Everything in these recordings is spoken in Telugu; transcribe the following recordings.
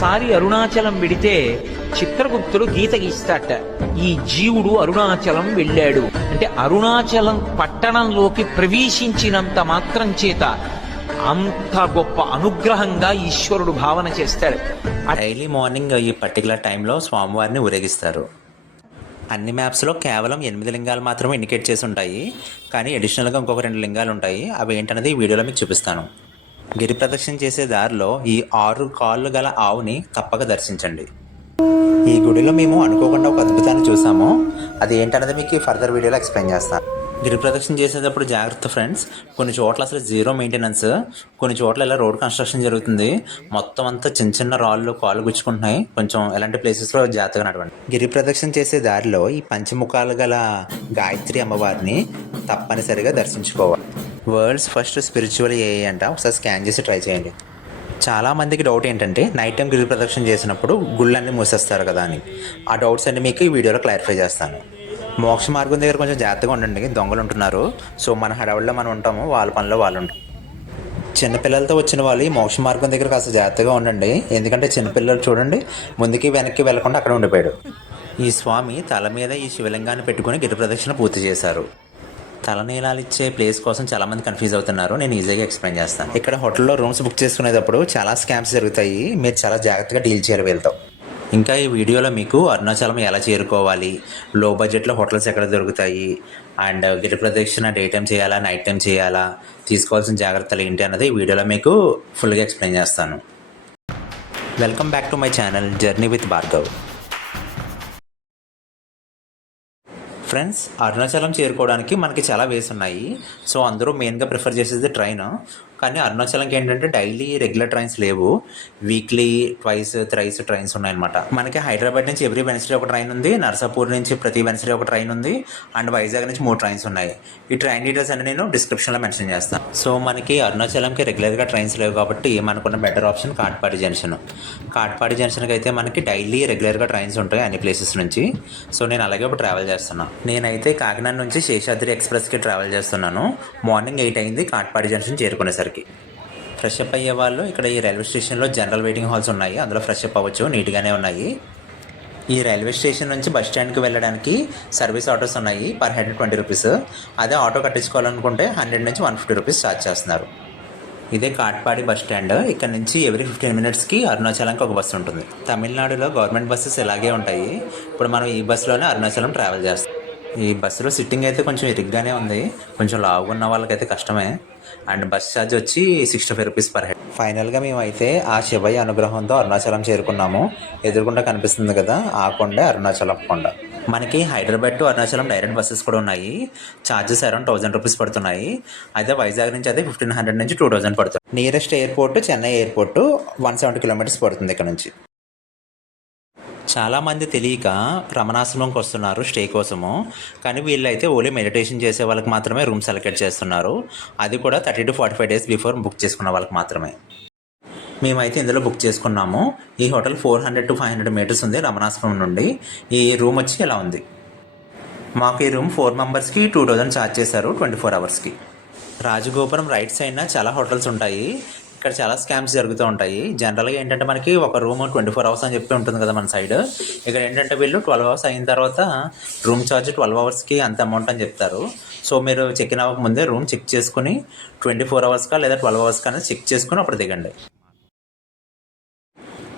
సారి అరుణాచలం వెడితే చిత్రగుప్తుడు గీత గీస్తాట ఈ జీవుడు అరుణాచలం వెళ్ళాడు. అంటే అరుణాచలం పట్టణంలోకి ప్రవేశించినంత మాత్రం చేత అంత గొప్ప అనుగ్రహంగా ఈశ్వరుడు భావన చేస్తాడు. డైలీ మార్నింగ్ ఈ పర్టికులర్ టైంలో స్వామివారిని ఊరేగిస్తారు. అన్ని మ్యాప్స్లో కేవలం ఎనిమిది లింగాలు మాత్రమే ఇండికేట్ చేసి ఉంటాయి. కానీ అడిషనల్గా ఇంకొక రెండు లింగాలు ఉంటాయి. అవి ఏంటనేది ఈ వీడియోలో మీకు చూపిస్తాను. గిరి ప్రదక్షిణ చేసే దారిలో ఈ ఆరు కాళ్ళు గల ఆవుని తప్పక దర్శించండి. ఈ గుడిలో మేము అనుకోకుండా ఒక అద్భుతాన్ని చూసాము అది ఏంటనేది మీకు ఫర్దర్ వీడియోలో ఎక్స్ప్లెయిన్ చేస్తాను. గిరి ప్రదక్షిణ చేసేటప్పుడు జాగ్రత్త ఫ్రెండ్స్ కొన్ని చోట్ల అసలు జీరో మెయింటెనెన్స్ కొన్ని చోట్ల ఇలా రోడ్ కన్స్ట్రక్షన్ జరుగుతుంది. మొత్తం అంతా చిన్న చిన్న రాళ్ళు కాళ్ళు గుచ్చుకుంటున్నాయి. కొంచెం ఎలాంటి ప్లేసెస్లో జాగ్రత్తగా నడవండి. గిరి ప్రదక్షిణ చేసే దారిలో ఈ పంచముఖాలు గల గాయత్రి అమ్మవారిని తప్పనిసరిగా దర్శించుకోవాలి. వరల్డ్స్ ఫస్ట్ స్పిరిచువల్ ఏఐ అంట. ఒకసారి స్కాన్ చేసి ట్రై చేయండి. చాలామందికి డౌట్ ఏంటంటే నైట్ టైం గిరి ప్రదక్షిణ చేసినప్పుడు గుళ్ళన్నీ మూసేస్తారు కదా అని. ఆ డౌట్స్ అన్ని మీకు ఈ వీడియోలో క్లారిఫై చేస్తాను. మోక్ష మార్గం దగ్గర కొంచెం జాగ్రత్తగా ఉండండి. దొంగలు ఉంటున్నారు. సో మన హడావుల్లో మనం ఉంటాము. వాళ్ళ పనిలో వాళ్ళు ఉంటారు చిన్నపిల్లలతో వచ్చిన వాళ్ళు ఈ మోక్ష మార్గం దగ్గర కాస్త జాగ్రత్తగా ఉండండి. ఎందుకంటే చిన్నపిల్లలు చూడండి ముందుకి వెనక్కి వెళ్ళకుండా అక్కడ ఉండిపోయాడు. ఈ స్వామి తల మీద ఈ శివలింగాన్ని పెట్టుకుని గిరి ప్రదక్షిణ పూర్తి చేశారు. తలనీలాలు ఇచ్చే ప్లేస్ కోసం చాలా మంది కన్ఫ్యూజ్ అవుతున్నారు. నేను ఈజీగా ఎక్స్ప్లెయిన్ చేస్తాను. ఇక్కడ హోటల్లో రూమ్స్ బుక్ చేసుకునేటప్పుడు చాలా స్కామ్స్ జరుగుతాయి. మీరు చాలా జాగ్రత్తగా డీల్ చేయాలి వెళ్తాం ఇంకా ఈ వీడియోలో మీకు అరుణాచలం ఎలా చేరుకోవాలి? లో బడ్జెట్లో హోటల్స్ ఎక్కడ దొరుకుతాయి? అండ్ గిరి ప్రదక్షిణ డే టైం చేయాలా? నైట్ టైం చేయాలా? తీసుకోవాల్సిన జాగ్రత్తలు ఏంటి అన్నది ఈ వీడియోలో మీకు ఫుల్గా ఎక్స్ప్లెయిన్ చేస్తాను. Welcome back to my channel journey with Bhargav friends Arunachalam చేరుకోవడానికి మనకి చాలా వేస్ ఉన్నాయి. సో అందరూ మెయిన్గా ప్రిఫర్ చేసేది ట్రైన్ కానీ అరుణాచలంకి ఏంటంటే డైలీ రెగ్యులర్ ట్రైన్స్ లేవు. వీక్లీ ట్వైస్ థ్రైస్ ట్రైన్స్ ఉన్నాయన్నమాట. మనకి హైదరాబాద్ నుంచి ఎవ్రీ వెన్స్డే ఒక ట్రైన్ ఉంది నర్సాపూర్ నుంచి ప్రతి వెన్స్డే ఒక ట్రైన్ ఉంది అండ్ వైజాగ్ నుంచి మూడు ట్రైన్స్ ఉన్నాయి. ఈ ట్రైన్ డీటెయిల్స్ అన్ని నేను డిస్క్రిప్షన్లో మెన్షన్ చేస్తాను సో మనకి అరుణాచలంకి రెగ్యులర్గా ట్రైన్స్ లేవు కాబట్టి మనకున్న better option Katpadi junction. Katpadi జంక్షన్కి అయితే మనకి డైలీ రెగ్యులర్గా ట్రైన్స్ ఉంటాయి అన్ని ప్లేసెస్ నుంచి. సో నేను అలాగే ఇప్పుడు ట్రావెల్ చేస్తున్నాను నేనైతే కాకినాడ నుంచి శేషాద్రి ఎక్స్ప్రెస్కి ట్రావెల్ చేస్తున్నాను. మార్నింగ్ ఎయిట్ అయింది కాట్పాడి జంక్షన్ చేరుకునేసరికి. ఫ్రెష్ అప్ అయ్యే వాళ్ళు ఇక్కడ ఈ రైల్వే స్టేషన్లో జనరల్ వెయిటింగ్ హాల్స్ ఉన్నాయి. అందులో ఫ్రెష్ అప్ అవ్వచ్చు నీట్గానే ఉన్నాయి. ఈ రైల్వే స్టేషన్ నుంచి బస్ స్టాండ్కి వెళ్ళడానికి సర్వీస్ ఆటోస్ ఉన్నాయి పర్ హెడ్ ట్వంటీ రూపీస్. అదే ఆటో కట్టించుకోవాలనుకుంటే హండ్రెడ్ నుంచి వన్ ఫిఫ్టీ రూపీస్ ఛార్జ్ చేస్తున్నారు. ఇదే కాట్పాడి బస్ స్టాండ్. ఇక్కడ నుంచి ఎవ్రీ ఫిఫ్టీన్ మినిట్స్కి అరుణాచలంకి ఒక బస్సు ఉంటుంది. తమిళనాడులో గవర్నమెంట్ బస్సెస్ ఇలాగే ఉంటాయి. ఇప్పుడు మనం ఈ బస్సులోనే అరుణాచలం ట్రావెల్ చేస్తాం. ఈ బస్సులో సిట్టింగ్ అయితే కొంచెం ఇరుగ్గానే ఉంది. కొంచెం లావుగా ఉన్న వాళ్ళకైతే కష్టమే. అండ్ బస్ ఛార్జ్ వచ్చి sixty five rupees per head ఫైనల్గా మేమైతే ఆ శివయ్య అనుగ్రహంతో అరుణాచలం చేరుకున్నాము. ఎదురుకుండా కనిపిస్తుంది కదా ఆ కొండ అరుణాచలం కొండ. మనకి Hyderabad to Arunachalam direct buses కూడా ఉన్నాయి. ఛార్జెస్ అరౌండ్ థౌసండ్ రూపీస్ పడుతున్నాయి. అయితే వైజాగ్ నుంచి అయితే ఫిఫ్టీన్ హండ్రెడ్ నుంచి టూ థౌసండ్ పడుతుంది. Nearest airport Chennai airport one seventy kilometres పడుతుంది ఇక్కడ నుంచి. చాలామంది తెలియక రమణాశ్రమంకి వస్తున్నారు స్టే కోసము. కానీ వీళ్ళైతే ఓన్లీ మెడిటేషన్ చేసే వాళ్ళకి మాత్రమే రూమ్ సెలెక్ట్ చేస్తున్నారు. అది కూడా thirty to forty five days before book చేసుకున్న వాళ్ళకి మాత్రమే. మేమైతే ఇందులో బుక్ చేసుకున్నాము. ఈ hotel four hundred to five hundred metres ఉంది రమణాశ్రమం నుండి. ఈ రూమ్ వచ్చి ఎలా ఉంది? మాకు ఈ రూమ్ ఫోర్ మెంబర్స్కి టూ థౌజండ్ ఛార్జ్ చేశారు ట్వంటీ ఫోర్ అవర్స్కి రాజగోపురం రైట్ సైడ్న చాలా హోటల్స్ ఉంటాయి. ఇక్కడ చాలా స్కామ్స్ జరుగుతూ ఉంటాయి. జనరల్గా ఏంటంటే మనకి ఒక రూమ్ ట్వంటీ ఫోర్ అవర్స్ అని చెప్పి ఉంటుంది కదా మన సైడ్ ఇక్కడ ఏంటంటే వీళ్ళు ట్వెల్వ్ అవర్స్ అయిన తర్వాత రూమ్ ఛార్జ్ ట్వెల్వ్ అవర్స్కి అంత అమౌంట్ అని చెప్తారు. సో మీరు చెక్ ఇన్ అవ్వక ముందే రూమ్ చెక్ చేసుకుని ట్వంటీ ఫోర్ అవర్స్కా లేదా ట్వెల్వ్ అవర్స్కా అనేది చెక్ చేసుకుని అప్పుడు దిగండి.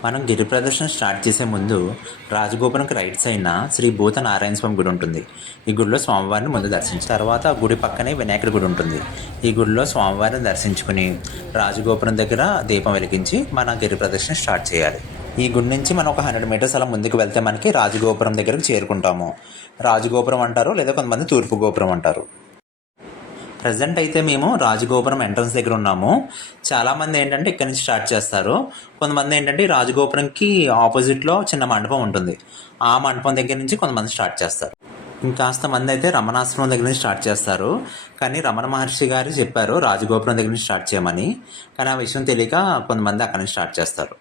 మనం గిరి ప్రదర్శన స్టార్ట్ చేసే ముందు రాజగోపురంకి రైట్ సైడ్న శ్రీ భూత నారాయణ స్వామి గుడి ఉంటుంది. ఈ గుడిలో స్వామివారిని ముందు దర్శించి తర్వాత ఆ గుడి పక్కనే వినాయకుడి గుడి ఉంటుంది. ఈ గుడిలో స్వామివారిని దర్శించుకుని రాజగోపురం దగ్గర దీపం వెలిగించి మన గిరి ప్రదర్శన స్టార్ట్ చేయాలి. ఈ గుడి నుంచి మనం ఒక హండ్రెడ్ మీటర్స్ అలా ముందుకు వెళ్తే మనకి రాజగోపురం దగ్గరకు చేరుకుంటాము. రాజగోపురం అంటారు లేదా కొంతమంది తూర్పు గోపురం అంటారు. ప్రజెంట్ అయితే మేము రాజగోపురం ఎంట్రన్స్ దగ్గర ఉన్నాము. చాలామంది ఏంటంటే ఇక్కడ నుంచి స్టార్ట్ చేస్తారు. కొంతమంది ఏంటంటే రాజగోపురంకి ఆపోజిట్లో చిన్న మండపం ఉంటుంది. ఆ మండపం దగ్గర నుంచి కొంతమంది స్టార్ట్ చేస్తారు. ఇంకాస్త మంది అయితే రమణాశ్రమం దగ్గర నుంచి స్టార్ట్ చేస్తారు. కానీ రమణ మహర్షి గారు చెప్పారు రాజగోపురం దగ్గర నుంచి స్టార్ట్ చేయమని. కానీ ఆ విషయం తెలియక కొంతమంది అక్కడ నుంచి స్టార్ట్ చేస్తారు.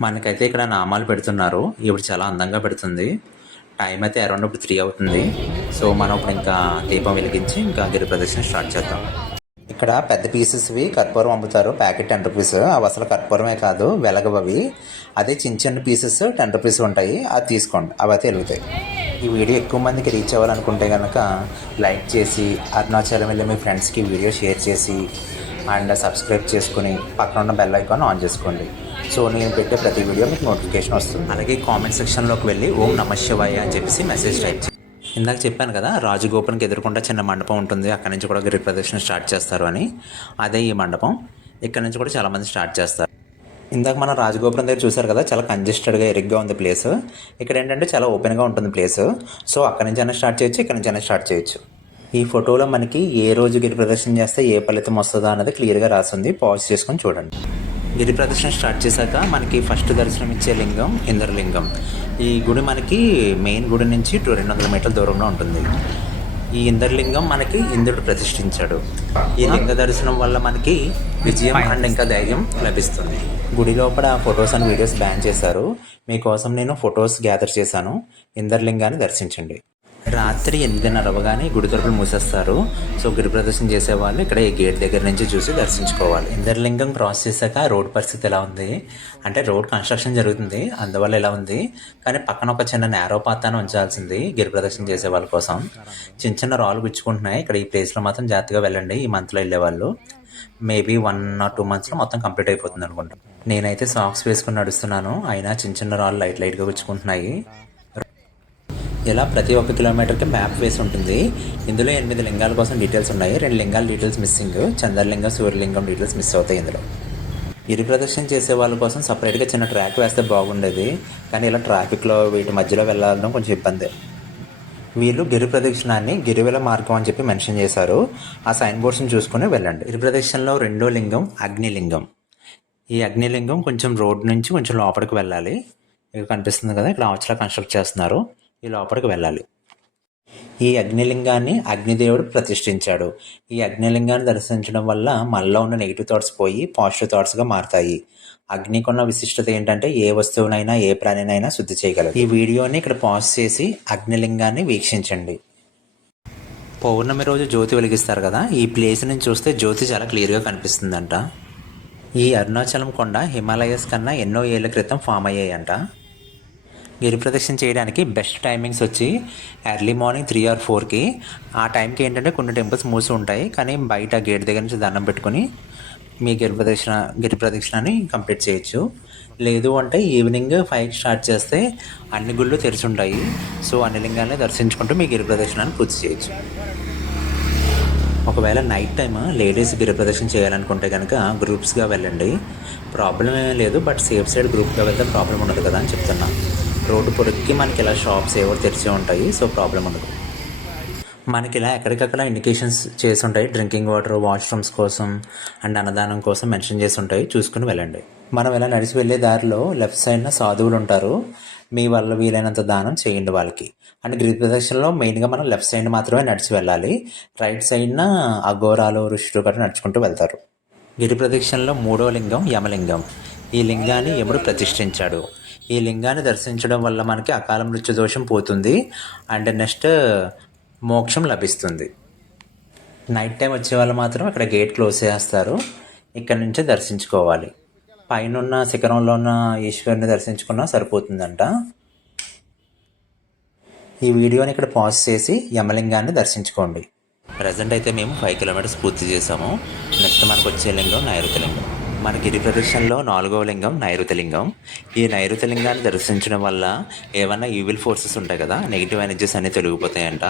మనకైతే ఇక్కడ నామాలు పెడుతున్నారు. ఇప్పుడు చాలా అందంగా పెడుతుంది. టైం అయితే అరౌండ్ ఇప్పుడు త్రీ అవుతుంది. సో మనం ఇప్పుడు ఇంకా దీపం వెలిగించి ఇంకా గిరి ప్రదర్శన స్టార్ట్ చేద్దాం. ఇక్కడ పెద్ద పీసెస్వి కర్పూరం అమ్ముతారు. ప్యాకెట్ టెన్ రూపీస్ అవి అసలు కర్పూరమే కాదు వెలగవవి. అదే చిన్న చిన్న పీసెస్ టెన్ రూపీస్ ఉంటాయి. అది తీసుకోండి. అవి అయితే వెలుగుతాయి. ఈ వీడియో ఎక్కువ మందికి రీచ్ అవ్వాలనుకుంటే కనుక లైక్ చేసి అరుణాచలం వెళ్ళి మీ ఫ్రెండ్స్కి వీడియో షేర్ చేసి అండ్ సబ్స్క్రైబ్ చేసుకుని పక్కన ఉన్న బెల్ ఐకాన్ ఆన్ చేసుకోండి. సో నేను పెట్టే ప్రతి వీడియో మీకు నోటిఫికేషన్ వస్తుంది. అలాగే కామెంట్ సెక్షన్లోకి వెళ్ళి ఓం నమ శివాయ అని చెప్పేసి మెసేజ్ టైప్ ఇందాక చెప్పాను కదా రాజగోపురంకి ఎదుర్కొంటే చిన్న మండపం ఉంటుంది. అక్కడి నుంచి కూడా గిరి ప్రదక్షిణ స్టార్ట్ చేస్తారు అని. అదే ఈ మండపం. ఇక్కడ నుంచి కూడా చాలామంది స్టార్ట్ చేస్తారు. ఇందాక మనం రాజగోపురం దగ్గర చూసారు కదా చాలా కంజెస్టెడ్గా ఎరిగ్గా ఉంది ప్లేస్ ఇక్కడ ఏంటంటే చాలా ఓపెన్గా ఉంటుంది ప్లేస్ సో అక్కడి నుంచి అయినా స్టార్ట్ చేయొచ్చు ఇక్కడ నుంచి అయినా స్టార్ట్ చేయొచ్చు. ఈ ఫోటోలో మనకి ఏ రోజు గిరి ప్రదర్శన చేస్తే ఏ ఫలితం వస్తుందో అన్నది క్లియర్గా రాసింది. పాజ్ చేసుకొని చూడండి. గిరి ప్రదర్శన స్టార్ట్ చేశాక మనకి ఫస్ట్ దర్శనం ఇచ్చే లింగం ఇంద్రలింగం. ఈ గుడి మనకి మెయిన్ గుడి నుంచి టూ రెండు వందల మీటర్ల దూరంలో ఉంటుంది. ఈ ఇంద్రలింగం మనకి ఇంద్రుడు ప్రతిష్ఠించాడు. ఈ లింగ దర్శనం వల్ల మనకి విజయం అండ్ ఇంకా ధైర్యం లభిస్తుంది. గుడి లోపల ఫొటోస్ అండ్ వీడియోస్ బ్యాన్ చేశారు. మీకోసం నేను ఫొటోస్ గ్యాదర్ చేశాను. ఇంద్రలింగాన్ని దర్శించండి. రాత్రి ఎనిమిదిన్నర అవ్వగానే గుడి తలుపులు మూసేస్తారు. సో గిరి ప్రదర్శన చేసే వాళ్ళు ఇక్కడ ఈ గేట్ దగ్గర నుంచి చూసి దర్శించుకోవాలి. ఇంద్రలింగం క్రాస్ చేశాక రోడ్ పరిస్థితి ఎలా ఉంది? అంటే రోడ్ కన్స్ట్రక్షన్ జరుగుతుంది. అందువల్ల ఎలా ఉంది? కానీ పక్కన ఒక చిన్న నేరో పాతాన్ని ఉంచాల్సింది గిరి ప్రదర్శన చేసే వాళ్ళ కోసం. చిన్న చిన్న రాళ్ళు గుచ్చుకుంటున్నాయి. ఇక్కడ ఈ ప్లేస్లో మాత్రం జాగ్రత్తగా వెళ్ళండి. ఈ మంత్లో వెళ్ళే వాళ్ళు. మేబీ వన్ ఆర్ టూ మంత్స్లో మొత్తం కంప్లీట్ అయిపోతుంది అనుకుంటా. నేనైతే సాక్స్ వేసుకుని నడుస్తున్నాను. అయినా చిన్న చిన్న రాళ్ళు లైట్ లైట్గా గుచ్చుకుంటున్నాయి. ఇలా ప్రతి ఒక్క కిలోమీటర్కి మ్యాప్ వేసి ఉంటుంది. ఇందులో ఎనిమిది లింగాల కోసం డీటెయిల్స్ ఉన్నాయి. రెండు లింగాల డీటెయిల్స్ మిస్సింగ్ చంద్రలింగం సూర్యలింగం డీటెయిల్స్ మిస్ అవుతాయి ఇందులో. ఇరు ప్రదర్శన చేసే వాళ్ళ కోసం సపరేట్గా చిన్న ట్రాక్ వేస్తే బాగుండేది. కానీ ఇలా ట్రాఫిక్లో వీటి మధ్యలో వెళ్ళాలడం కొంచెం ఇబ్బంది. వీళ్ళు గిరి ప్రదక్షిణాన్ని గిరివెల మార్గం అని చెప్పి మెన్షన్ చేశారు. ఆ సైన్ బోర్డ్స్ని చూసుకుని వెళ్ళండి. గిరి ప్రదక్షిణలో రెండో లింగం అగ్నిలింగం. ఈ అగ్నిలింగం కొంచెం రోడ్ నుంచి కొంచెం లోపలికి వెళ్ళాలి. ఇక్కడ కనిపిస్తుంది కదా? ఇక్కడ ఆచలా కన్స్ట్రక్ట్ చేస్తున్నారు. ఈ లోపలికి వెళ్ళాలి. ఈ అగ్నిలింగాన్ని అగ్నిదేవుడు ప్రతిష్ఠించాడు. ఈ అగ్నిలింగాన్ని దర్శించడం వల్ల మనలో ఉన్న నెగిటివ్ థాట్స్ పోయి పాజిటివ్ థాట్స్గా మారుతాయి. అగ్నికున్న విశిష్టత ఏంటంటే ఏ వస్తువునైనా ఏ ప్రాణినైనా శుద్ధి చేయగలరు ఈ వీడియోని ఇక్కడ పాజ్ చేసి అగ్నిలింగాన్ని వీక్షించండి. పౌర్ణమి రోజు జ్యోతి వెలిగిస్తారు కదా ఈ ప్లేస్ నుంచి చూస్తే జ్యోతి చాలా క్లియర్గా కనిపిస్తుందంట. ఈ అరుణాచలం కొండ హిమాలయస్ కన్నా ఎన్నో ఏళ్ళ క్రితం ఫామ్ అయ్యాయంట. గిరి ప్రదక్షిణ చేయడానికి బెస్ట్ టైమింగ్స్ వచ్చి ఎర్లీ మార్నింగ్ త్రీ ఆర్ ఫోర్కి ఆ టైంకి ఏంటంటే కొన్ని టెంపుల్స్ మూసి ఉంటాయి. కానీ బయట గేట్ దగ్గర నుంచి దండం పెట్టుకొని మీ గిరి ప్రదక్షిణ గిరి ప్రదక్షిణని కంప్లీట్ చేయొచ్చు. లేదు అంటే ఈవినింగ్ ఫైవ్ స్టార్ట్ చేస్తే అన్ని గుళ్ళు తెరిచి ఉంటాయి. సో అన్ని లింగాల్ని దర్శించుకుంటూ మీ గిరి ప్రదక్షిణాన్ని పూర్తి చేయొచ్చు. ఒకవేళ నైట్ టైం లేడీస్ గిరి ప్రదర్శన చేయాలనుకుంటే కనుక గ్రూప్స్గా వెళ్ళండి. ప్రాబ్లం ఏం లేదు. బట్ సేఫ్ సైడ్ గ్రూప్గా వెళ్తే ప్రాబ్లం ఉండదు కదా అని చెప్తున్నా. రోడ్డు పొడుక్కి మనకి ఇలా షాప్స్ ఏవో తెరిచి ఉంటాయి సో ప్రాబ్లం ఉండదు. మనకి ఇలా ఎక్కడికక్కడ ఇండికేషన్స్ చేసి ఉంటాయి. డ్రింకింగ్ వాటర్ వాష్రూమ్స్ కోసం అండ్ అన్నదానం కోసం మెన్షన్ చేసి ఉంటాయి. చూసుకుని వెళ్ళండి. మనం ఇలా నడిచి వెళ్ళే దారిలో లెఫ్ట్ సైడ్న సాధువులు ఉంటారు. మీ వల్ల వీలైనంత దానం చేయండి వాళ్ళకి. అండ్ గిరి ప్రదర్శనలో మెయిన్గా మనం లెఫ్ట్ సైడ్ మాత్రమే నడిచి వెళ్ళాలి. రైట్ సైడ్న అఘోరాలు ఋషులు గట్రా నడుచుకుంటూ వెళ్తారు. గిరి ప్రదక్షిణలో మూడో లింగం యమలింగం. ఈ లింగాన్ని ఎముడు ప్రతిష్ఠించాడు. ఈ లింగాన్ని దర్శించడం వల్ల మనకి అకాల మృత్యు దోషం పోతుంది. అండ్ నెక్స్ట్ మోక్షం లభిస్తుంది. నైట్ టైం వచ్చే వాళ్ళు మాత్రం ఇక్కడ గేట్ క్లోజ్ చేస్తారు. ఇక్కడ నుంచే దర్శించుకోవాలి. పైన ఉన్న శిఖరంలో ఉన్న ఈశ్వరుని దర్శించుకున్నా సరిపోతుందంట. ఈ వీడియోని ఇక్కడ పాజ్ చేసి యమలింగాన్ని దర్శించుకోండి. ప్రజెంట్ అయితే మేము ఫైవ్ కిలోమీటర్స్ పూర్తి చేసాము. నెక్స్ట్ మనకు వచ్చే లింగం నైరుతి లింగం. మన గిరి ప్రదర్శనలో నాలుగవ లింగం నైరుతి లింగం. ఈ నైరుతి లింగాన్ని దర్శించడం వల్ల ఏమన్నా ఈవిల్ ఫోర్సెస్ ఉంటాయి కదా నెగిటివ్ ఎనర్జీస్ అన్నీ తొలగిపోతాయంట.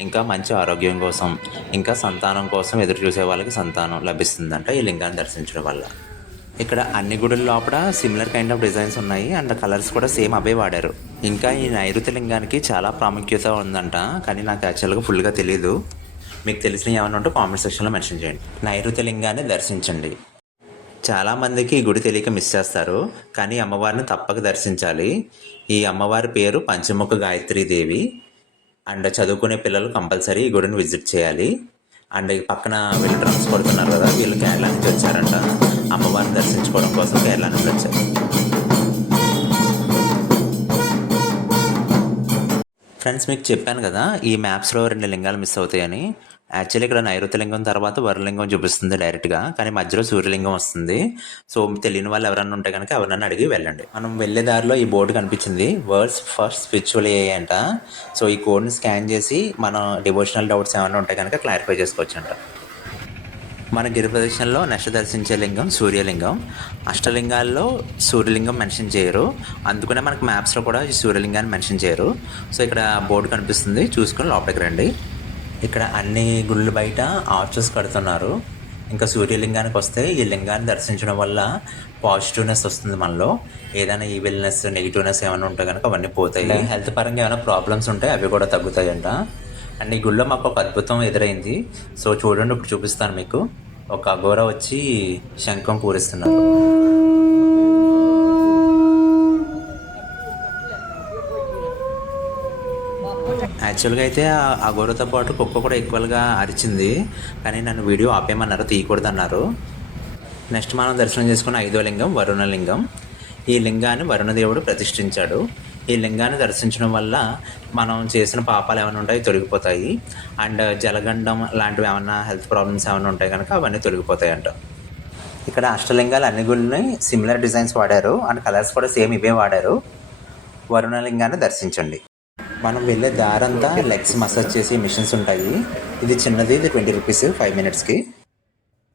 ఇంకా మంచి ఆరోగ్యం కోసం ఇంకా సంతానం కోసం ఎదురు చూసే వాళ్ళకి సంతానం లభిస్తుందంట ఈ లింగాన్ని దర్శించడం వల్ల. ఇక్కడ అన్ని గుడుల లోపల సిమిలర్ కైండ్ ఆఫ్ డిజైన్స్ ఉన్నాయి. అండ్ కలర్స్ కూడా సేమ్ అవే వాడారు. ఇంకా ఈ నైరుతి లింగానికి చాలా ప్రాముఖ్యత ఉందంట. కానీ నాకు యాక్చువల్గా ఫుల్గా తెలియదు మీకు తెలిసిన ఏమైనా ఉంటే కామెంట్ సెక్షన్లో మెన్షన్ చేయండి. నైరుతి లింగాన్ని దర్శించండి. చాలామందికి ఈ గుడి తెలియక మిస్ చేస్తారు. కానీ అమ్మవారిని తప్పక దర్శించాలి. ఈ అమ్మవారి పేరు పంచముఖ గాయత్రి దేవి. అండ్ చదువుకునే పిల్లలు కంపల్సరీ ఈ గుడిని విజిట్ చేయాలి. అండ్ పక్కన వీళ్ళు డ్రమ్స్ కొడుతున్నారు కదా వీళ్ళు కేరళ నుంచి వచ్చారంట. అమ్మవారిని దర్శించుకోవడం కోసం కేరళ నుంచి వచ్చారు. ఫ్రెండ్స్ మీకు చెప్పాను కదా ఈ మ్యాప్స్లో రెండు లింగాలు మిస్ అవుతాయని. యాక్చువల్లీ ఇక్కడ నైరుతిలింగం తర్వాత వరలింగం చూపిస్తుంది డైరెక్ట్గా. కానీ మధ్యలో సూర్యలింగం వస్తుంది. సో తెలియని వాళ్ళు ఎవరన్నా ఉంటే కనుక ఎవరన్నా అడిగి వెళ్ళండి. మనం వెళ్ళే దారిలో ఈ బోర్డు కనిపించింది. వరల్డ్స్ ఫస్ట్ స్పిరిచువల్ ఏ అంట. సో ఈ కోడ్ని స్కాన్ చేసి మన డివోషనల్ డౌట్స్ ఏమైనా ఉంటే కనుక క్లారిఫై చేసుకోవచ్చు అంట మన గిరి ప్రదేశంలో నెక్స్ట్ దర్శించే లింగం సూర్యలింగం. అష్టలింగాల్లో సూర్యలింగం మెన్షన్ చేయరు. అందుకనే మనకు మ్యాప్స్లో కూడా ఈ సూర్యలింగాన్ని మెన్షన్ చేయరు. సో ఇక్కడ బోర్డు కనిపిస్తుంది. చూసుకొని లోపలికి రండి. ఇక్కడ అన్ని గుళ్ళు బయట ఆర్చర్స్ కడుతున్నారు. ఇంకా సూర్యలింగానికి వస్తే ఈ లింగాన్ని దర్శించడం వల్ల పాజిటివ్నెస్ వస్తుంది మనలో. ఏదైనా ఈవిల్నెస్ నెగిటివ్నెస్ ఏమైనా ఉంటే కనుక అవన్నీ పోతాయి. హెల్త్ పరంగా ఏమైనా ప్రాబ్లమ్స్ ఉంటే అవి కూడా తగ్గుతాయంట. అండ్ ఈ గుళ్ళో మాకు ఒక అద్భుతం ఎదురైంది. సో చూడండి ఇప్పుడు చూపిస్తాను మీకు. ఒక అఘోర వచ్చి శంఖం పూరిస్తున్నారు. యాక్చువల్గా అయితే ఆ గొర్రెతో పాటు కుక్క కూడా ఈక్వల్గా అరిచింది. కానీ నన్ను వీడియో ఆపేయమన్నారు తీయకూడదు అన్నారు నెక్స్ట్ మనం దర్శనం చేసుకున్న ఐదో లింగం వరుణ లింగం. ఈ లింగాన్ని వరుణదేవుడు ప్రతిష్ఠించాడు. ఈ లింగాన్ని దర్శించడం వల్ల మనం చేసిన పాపాలు ఏమైనా ఉంటాయి తొలగిపోతాయి. అండ్ జలగండం లాంటివి ఏమైనా హెల్త్ ప్రాబ్లమ్స్ ఏమైనా ఉంటాయి కనుక అవన్నీ తొలగిపోతాయి అంట ఇక్కడ అష్టలింగాలు అన్ని గుళ్ళని సిమిలర్ డిజైన్స్ వాడారు. అండ్ కలర్స్ కూడా సేమ్ ఇవే వాడారు. వరుణలింగాన్ని దర్శించండి. మనం వెళ్ళే దారంతా లెగ్స్ మసాజ్ చేసే మిషన్స్ ఉంటాయి. ఇది చిన్నది ఇది ట్వంటీ రూపీస్ ఫైవ్ మినిట్స్కి.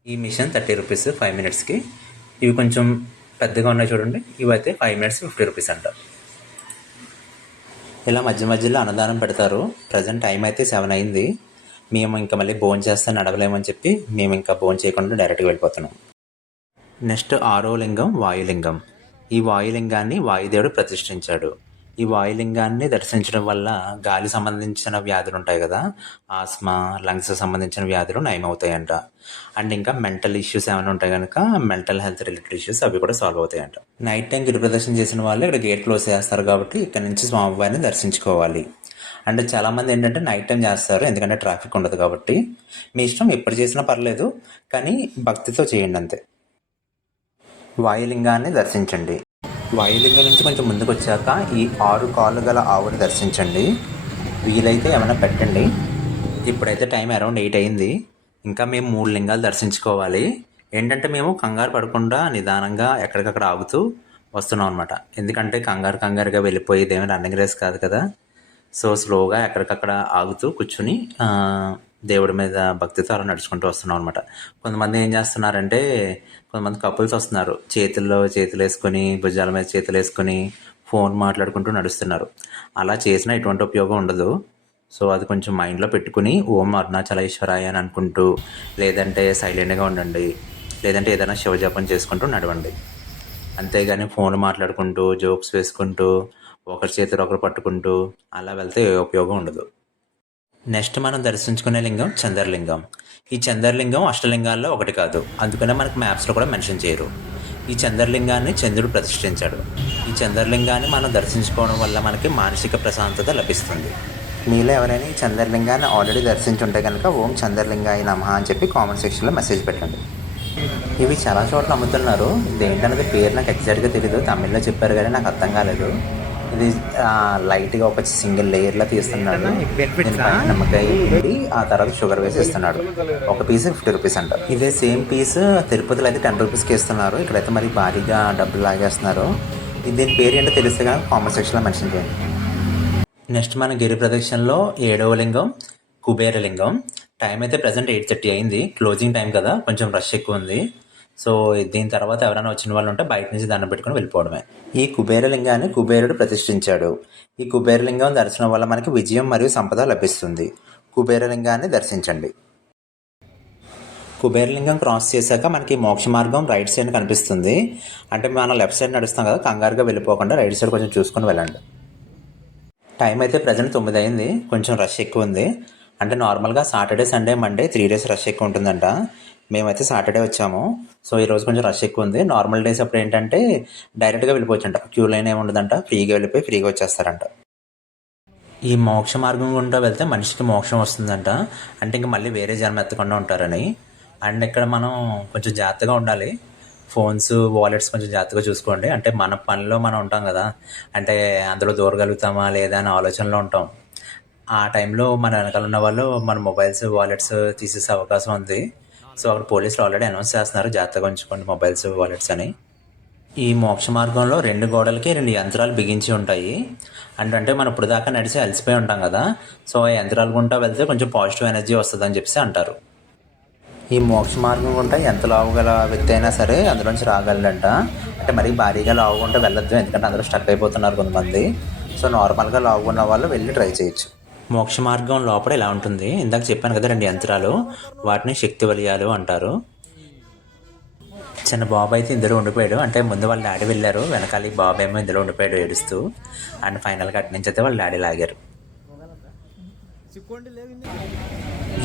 ఈ మిషన్ థర్టీ రూపీస్ ఫైవ్ మినిట్స్కి. ఇవి కొంచెం పెద్దగా ఉన్నాయి చూడండి. ఇవి అయితే ఫైవ్ మినిట్స్ ఫిఫ్టీ రూపీస్ అంట. ఇలా మధ్య మధ్యలో అన్నదానం పెడతారు. ప్రజెంట్ టైం అయితే సెవెన్ అయింది. మేము ఇంకా మళ్ళీ భోజనం చేస్తే నడవలేమని చెప్పి మేము ఇంకా భోజనం చేయకుండా డైరెక్ట్గా వెళ్ళిపోతున్నాం. నెక్స్ట్ ఆరో లింగం వాయులింగం. ఈ వాయులింగాన్ని వాయుదేవుడు ప్రతిష్ఠించాడు. ఈ వాయులింగాన్ని దర్శించడం వల్ల గాలి సంబంధించిన వ్యాధులు ఉంటాయి కదా ఆస్మా లంగ్స్ సంబంధించిన వ్యాధులు నయమవుతాయంట. అండ్ ఇంకా మెంటల్ ఇష్యూస్ ఏమైనా ఉంటాయి కనుక మెంటల్ హెల్త్ రిలేటెడ్ ఇష్యూస్ అవి కూడా సాల్వ్ అవుతాయంట. నైట్ టైం గిరి ప్రదర్శన చేసిన వాళ్ళు ఇక్కడ గేట్ క్లోజ్ చేస్తారు కాబట్టి ఇక్కడ నుంచి స్వామివారిని దర్శించుకోవాలి. అంటే చాలామంది ఏంటంటే నైట్ టైం చేస్తారు ఎందుకంటే ట్రాఫిక్ ఉండదు కాబట్టి. మీ ఇష్టం ఎప్పుడు చేసినా పర్లేదు కానీ భక్తితో చేయండి అంతే. వాయులింగాన్ని దర్శించండి. వాయులింగం నుంచి కొంచెం ముందుకు వచ్చాక ఈ ఆరు కాళ్ళు గల ఆవుని దర్శించండి. వీలైతే ఏమైనా పెట్టండి. ఇప్పుడైతే టైం అరౌండ్ ఎయిట్ అయింది. ఇంకా మేము మూడు లింగాలు దర్శించుకోవాలి. ఏంటంటే మేము కంగారు పడకుండా నిదానంగా ఎక్కడికక్కడ ఆగుతూ వస్తున్నాం అనమాట ఎందుకంటే కంగారు కంగారుగా వెళ్ళిపోయేది ఇదేమీ రన్నింగ్ రేస్ కాదు కదా. సో స్లోగా ఎక్కడికక్కడ ఆగుతూ కూర్చుని దేవుడి మీద భక్తితో అలా నడుచుకుంటూ వస్తున్నాం అనమాట కొంతమంది ఏం చేస్తున్నారంటే కొంతమంది కపుల్స్ వస్తున్నారు. చేతుల్లో చేతులు వేసుకొని భుజాల మీద చేతులు వేసుకొని ఫోన్ మాట్లాడుకుంటూ నడుస్తున్నారు. అలా చేసినా ఎటువంటి ఉపయోగం ఉండదు. సో అది కొంచెం మైండ్లో పెట్టుకుని ఓం అరుణాచలేశ్వరాయ అని అనుకుంటూ లేదంటే సైలెంట్గా ఉండండి. లేదంటే ఏదైనా శివజపం చేసుకుంటూ నడవండి. అంతేగాని ఫోన్ మాట్లాడుకుంటూ జోక్స్ వేసుకుంటూ ఒకరి చేతులు ఒకరు పట్టుకుంటూ అలా వెళ్తే ఏ ఉపయోగం ఉండదు. నెక్స్ట్ మనం దర్శించుకునే లింగం చంద్రలింగం. ఈ చంద్రలింగం అష్టలింగాల్లో ఒకటి కాదు. అందుకనే మనకు మ్యాప్స్లో కూడా మెన్షన్ చేయరు. ఈ చంద్రలింగాన్ని చంద్రుడు ప్రతిష్ఠించాడు. ఈ చంద్రలింగాన్ని మనం దర్శించుకోవడం వల్ల మనకి మానసిక ప్రశాంతత లభిస్తుంది. మీలో ఎవరైనా ఈ చంద్రలింగాన్ని ఆల్రెడీ దర్శించుంటే కనుక ఓం చంద్రలింగాయ నమః అని చెప్పి కామెంట్ సెక్షన్లో మెసేజ్ పెట్టండి. ఇవి చాలా చోట్ల అమ్ముతున్నారు ఇదేంటన్నది పేరు నాకు ఎగ్జాక్ట్గా తెలియదు తమిళ్ళో చెప్పారు కానీ నాకు అర్థం కాలేదు. ఇది లైట్గా ఒక సింగిల్ లేయర్లో తీస్తున్నాడు. దీనిపైన నిమ్మకాయ ఆ తర్వాత షుగర్ వేసి ఇస్తున్నాడు. ఒక పీస్ ఫిఫ్టీ రూపీస్ అంట. ఇదే సేమ్ పీస్ తిరుపతిలో అయితే టెన్ రూపీస్కి ఇస్తున్నారు. ఇక్కడైతే మరి భారీగా డబ్బులు లాగేస్తున్నారు. దీని పేరు ఏంటో తెలిస్తే కానీ కామెంట్ సెక్షన్లో మెన్షన్ చేయండి. నెక్స్ట్ మన గిరి ప్రదక్షిణలో ఏడవ లింగం కుబేర లింగం. టైం అయితే ప్రజెంట్ ఎయిట్ థర్టీ అయింది. క్లోజింగ్ టైం కదా. కొంచెం రష్ ఎక్కువ ఉంది. సో దీని తర్వాత ఎవరైనా వచ్చిన వాళ్ళు ఉంటే బయట నుంచి దండం పెట్టుకుని వెళ్ళిపోవడమే. ఈ కుబేరలింగాన్ని కుబేరుడు ప్రతిష్ఠించాడు. ఈ కుబేరలింగం దర్శనం వల్ల మనకి విజయం మరియు సంపద లభిస్తుంది. కుబేరలింగాన్ని దర్శించండి. కుబేరలింగం క్రాస్ చేశాక మనకి మోక్ష మార్గం రైట్ సైడ్ కనిపిస్తుంది. అంటే మనం లెఫ్ట్ సైడ్ నడుస్తాం కదా కంగారుగా వెళ్ళిపోకుండా రైట్ సైడ్ కొంచెం చూసుకొని వెళ్ళండి. టైం అయితే ప్రజెంట్ తొమ్మిది అయింది కొంచెం రష్ ఎక్కువ ఉంది. అంటే నార్మల్గా Saturday Sunday Monday three days rush ఎక్కువ ఉంటుందంట. మేమైతే సాటర్డే వచ్చాము. సో ఈరోజు కొంచెం రష్ ఎక్కువ ఉంది. నార్మల్ డేస్ అప్పుడు ఏంటంటే డైరెక్ట్గా వెళ్ళిపోవచ్చు అంట క్యూ లైన్ ఏమి ఉండదంట. ఫ్రీగా వెళ్ళిపోయి ఫ్రీగా వచ్చేస్తారంట. ఈ మోక్ష మార్గం గుండా వెళ్తే మనిషికి మోక్షం వస్తుందంట. అంటే ఇంకా మళ్ళీ వేరే జన్మ ఎత్తకుండా ఉంటారని. అండ్ ఇక్కడ మనం కొంచెం జాగ్రత్తగా ఉండాలి. ఫోన్స్ వాలెట్స్ కొంచెం జాగ్రత్తగా చూసుకోండి. అంటే మన పనిలో మనం ఉంటాం కదా. అంటే అందులో దూరగలుగుతామా లేదా అనే ఆలోచనలో ఉంటాం. ఆ టైంలో మన వెనకాల ఉన్న వాళ్ళు మన మొబైల్స్ వాలెట్స్ తీసేసే అవకాశం ఉంది. సో అక్కడ పోలీసులు ఆల్రెడీ అనౌన్స్ చేస్తున్నారు. జాగ్రత్తగా ఉంచుకోండి మొబైల్స్ వాలెట్స్ అని. ఈ మోక్ష మార్గంలో రెండు గోడలకి రెండు యంత్రాలు బిగించి ఉంటాయి. అంటే అంటే మనం ఇప్పుడు దాకా నడిచి అలసిపోయి ఉంటాం కదా. సో ఆ యంత్రాలు గుంటా వెళ్తే కొంచెం పాజిటివ్ ఎనర్జీ వస్తుంది అని చెప్పేసి అంటారు. ఈ మోక్ష మార్గం గుంటా ఎంత లావు గల వ్యక్తి అయినా సరే అందులోంచి రాగలడంట. అంటే మరీ భారీగా లావుగా ఉంటే వెళ్ళొద్దు. ఎందుకంటే అందరూ స్టక్ అయిపోతున్నారు కొంతమంది. సో నార్మల్గా లావుగా ఉన్న వాళ్ళు వెళ్ళి ట్రై చేయొచ్చు. మోక్ష మార్గం లోపల ఇలా ఉంటుంది. ఇందాక చెప్పాను కదా రెండు యంత్రాలు. వాటిని శక్తి వలయాలు అంటారు. చిన్న బాబు అయితే ఇందులో ఉండిపోయాడు. అంటే ముందు వాళ్ళ డాడీ వెళ్ళారు. వెనకాల బాబు ఏమో ఇందులో ఉండిపోయాడు ఏడుస్తూ. అండ్ ఫైనల్గా అటు నుంచి అయితే వాళ్ళ డాడీ లాగారు.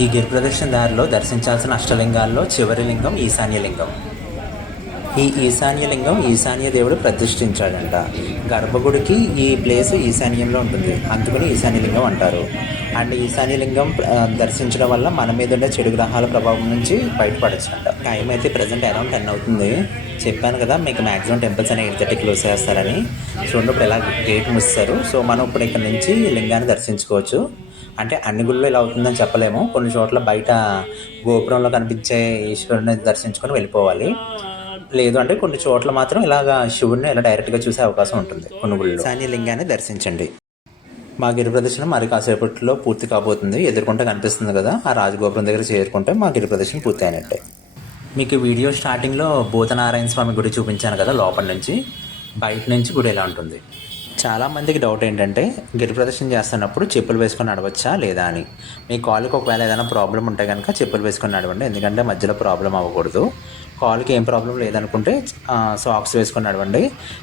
ఈ గిరి ప్రదర్శన దారిలో దర్శించాల్సిన అష్టలింగాల్లో చివరి లింగం ఈశాన్య లింగం. ఈ ఈశాన్య లింగం ఈశాన్య దేవుడు ప్రతిష్ఠించాడంట. గర్భగుడికి ఈ ప్లేస్ ఈశాన్యంలో ఉంటుంది. అందుకని ఈశాన్య లింగం అంటారు. అండ్ ఈశాన్య లింగం దర్శించడం వల్ల మన మీద ఉండే చెడు గ్రహాల ప్రభావం నుంచి బయటపడచ్చంట. టైం అయితే ప్రజెంట్ అరౌండ్ టెన్ అవుతుంది. చెప్పాను కదా మీకు మ్యాక్సిమం టెంపుల్స్ అనేవి ఎయిట్ థర్టీ క్లోజ్ చేస్తారని. చూడండి ఇప్పుడు ఇలా గేట్ ముస్తారు. సో మనం ఇప్పుడు ఇక్కడ నుంచి లింగాన్ని దర్శించుకోవచ్చు. అంటే అన్ని గుళ్ళు ఇలా అవుతుందని చెప్పలేము. కొన్ని చోట్ల బయట గోపురంలో కనిపించే ఈశ్వరుని దర్శించుకొని వెళ్ళిపోవాలి. లేదు అంటే కొన్ని చోట్ల మాత్రం ఇలాగా శివుడిని ఇలా డైరెక్ట్గా చూసే అవకాశం ఉంటుంది కొన్ని గుళ్ళు సాని లింగాన్ని దర్శించండి. మా గిరి ప్రదర్శన మరి కాసేపట్లో పూర్తి కాబోతుంది. ఎదుర్కొంటే కనిపిస్తుంది కదా ఆ రాజగోపురం దగ్గర చేరుకుంటే మా గిరి ప్రదర్శన పూర్తి అయినట్టే మీకు వీడియో స్టార్టింగ్లో భూతనారాయణ స్వామి గుడి చూపించాను కదా లోపల నుంచి. బయట నుంచి గుడి ఎలా ఉంటుంది? చాలా మందికి డౌట్ ఏంటంటే గిరి ప్రదర్శన చేస్తున్నప్పుడు చెప్పులు వేసుకొని నడవచ్చా లేదా అని. మీ కాలుకి ఒకవేళ ఏదైనా ప్రాబ్లం ఉంటే కనుక చెప్పులు వేసుకొని నడవండి. ఎందుకంటే మధ్యలో ప్రాబ్లం అవ్వకూడదు. కాలుకి ఏం ప్రాబ్లం లేదనుకుంటే సాక్స్ వేసుకొని నడవండి.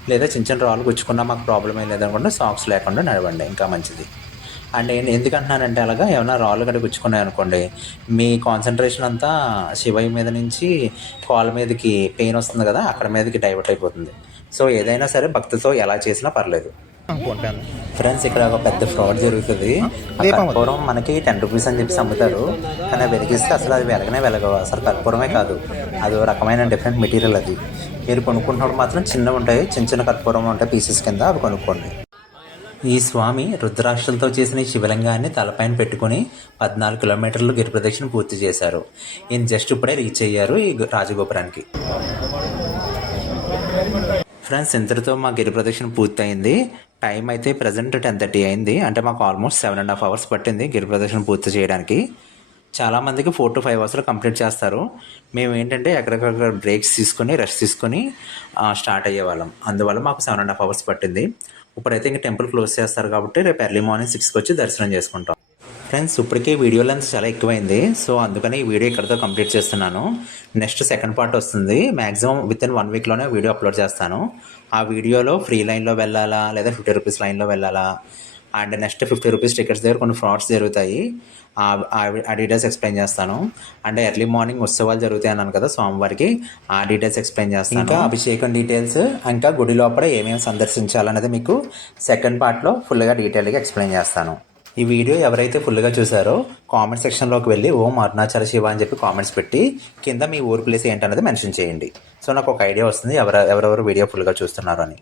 లేదా చిన్న చిన్న రాళ్ళు గుచ్చుకున్నా మాకు ప్రాబ్లం ఏం లేదనుకుంటే సాక్స్ లేకుండా నడవండి. ఇంకా మంచిది. అండ్ నేను ఎందుకంటున్నానంటే అలాగా ఏమైనా రాళ్ళు గడి గుచ్చుకున్నాయి అనుకోండి మీ కాన్సన్ట్రేషన్ అంతా శివయ్య మీద నుంచి కాల్ మీదకి పెయిన్ వస్తుంది కదా అక్కడ మీదకి డైవర్ట్ అయిపోతుంది. సో ఏదైనా సరే భక్తితో ఎలా చేసినా పర్లేదు. ఫ్రెండ్స్ ఇక్కడ ఒక పెద్ద ఫ్రాడ్ జరుగుతుంది. కర్పూరం మనకి టెన్ రూపీస్ అని చెప్పి అమ్ముతారు. కానీ వెలిగిస్తే అసలు అది వెలగనే వెలగవు. అసలు కర్పూరమే కాదు. అది రకమైన డిఫరెంట్ మెటీరియల్ అది. మీరు కొనుక్కుంటున్నప్పుడు మాత్రం చిన్నవి ఉంటాయి. చిన్న చిన్న కర్పూరం ఉంటాయి పీసెస్ కింద. అవి కొనుక్కోండి. ఈ స్వామి రుద్రాక్షలతో చేసిన శివలింగాన్ని తలపైన పెట్టుకుని పద్నాలుగు కిలోమీటర్లు గిరి ప్రదక్షిణ పూర్తి చేశారు. ఈయన జస్ట్ ఇప్పుడే రీచ్ అయ్యారు ఈ రాజగోపురానికి. ఫ్రెండ్స్ ఇంతటితో మా గిరి ప్రదక్షిణ పూర్తయింది. టైం అయితే ప్రజెంట్ టెన్ థర్టీ అయింది. అంటే మాకు almost seven and half hours పట్టింది గిరి ప్రదర్శన పూర్తి చేయడానికి. చాలామందికి ఫోర్ టు ఫైవ్ అవర్స్లో కంప్లీట్ చేస్తారు. మేము ఏంటంటే ఎక్కడికక్కడ బ్రేక్స్ తీసుకొని రెస్ట్ తీసుకొని స్టార్ట్ అయ్యేవాళ్ళం. అందువల్ల మాకు సెవెన్ అండ్ హాఫ్ అవర్స్ పట్టింది. ఇప్పుడైతే ఇంక టెంపుల్ క్లోజ్ చేస్తారు కాబట్టి రేపు ఎర్లీ మార్నింగ్ సిక్స్కి వచ్చి దర్శనం చేసుకుంటాం. ఫ్రెండ్స్ ఇప్పటికే వీడియో లెంత్ చాలా ఎక్కువైంది. సో అందుకని ఈ వీడియో ఇక్కడితో కంప్లీట్ చేస్తున్నాను. నెక్స్ట్ సెకండ్ పార్ట్ వస్తుంది. మ్యాక్సిమం విత్ ఇన్ వన్ వీక్లోనే వీడియో అప్లోడ్ చేస్తాను. ఆ వీడియోలో ఫ్రీ లైన్లో వెళ్ళాలా లేదా ఫిఫ్టీ రూపీస్ లైన్లో వెళ్ళాలా? And next fifty rupees tickets దగ్గర కొన్ని ఫ్రాడ్స్ జరుగుతాయి. ఆ- ఆ డీటెయిల్స్ ఎక్స్ప్లెయిన్ చేస్తాను. అండ్ ఎర్లీ మార్నింగ్ ఉత్సవాలు జరుగుతాయి అన్నాను కదా సోమవారికి ఆ డీటెయిల్స్ ఎక్స్ప్లెయిన్ చేస్తాను. ఇంకా అభిషేకం డీటెయిల్స్ ఇంకా గుడి లోపల ఏమేమి సందర్శించాలనేది మీకు సెకండ్ పార్ట్లో ఫుల్గా డీటెయిల్గా ఎక్స్ప్లెయిన్ చేస్తాను. ఈ వీడియో ఎవరైతే ఫుల్గా చూసారో కామెంట్ సెక్షన్లోకి వెళ్ళి ఓం అరుణాచల శివ అని చెప్పి కామెంట్స్ పెట్టి కింద మీ ఊరు ప్లేస్ ఏంటనేది మెన్షన్ చేయండి. సో నాకు ఒక ఐడియా వస్తుంది ఎవర ఎవరెవరు వీడియో ఫుల్గా చూస్తున్నారు అని.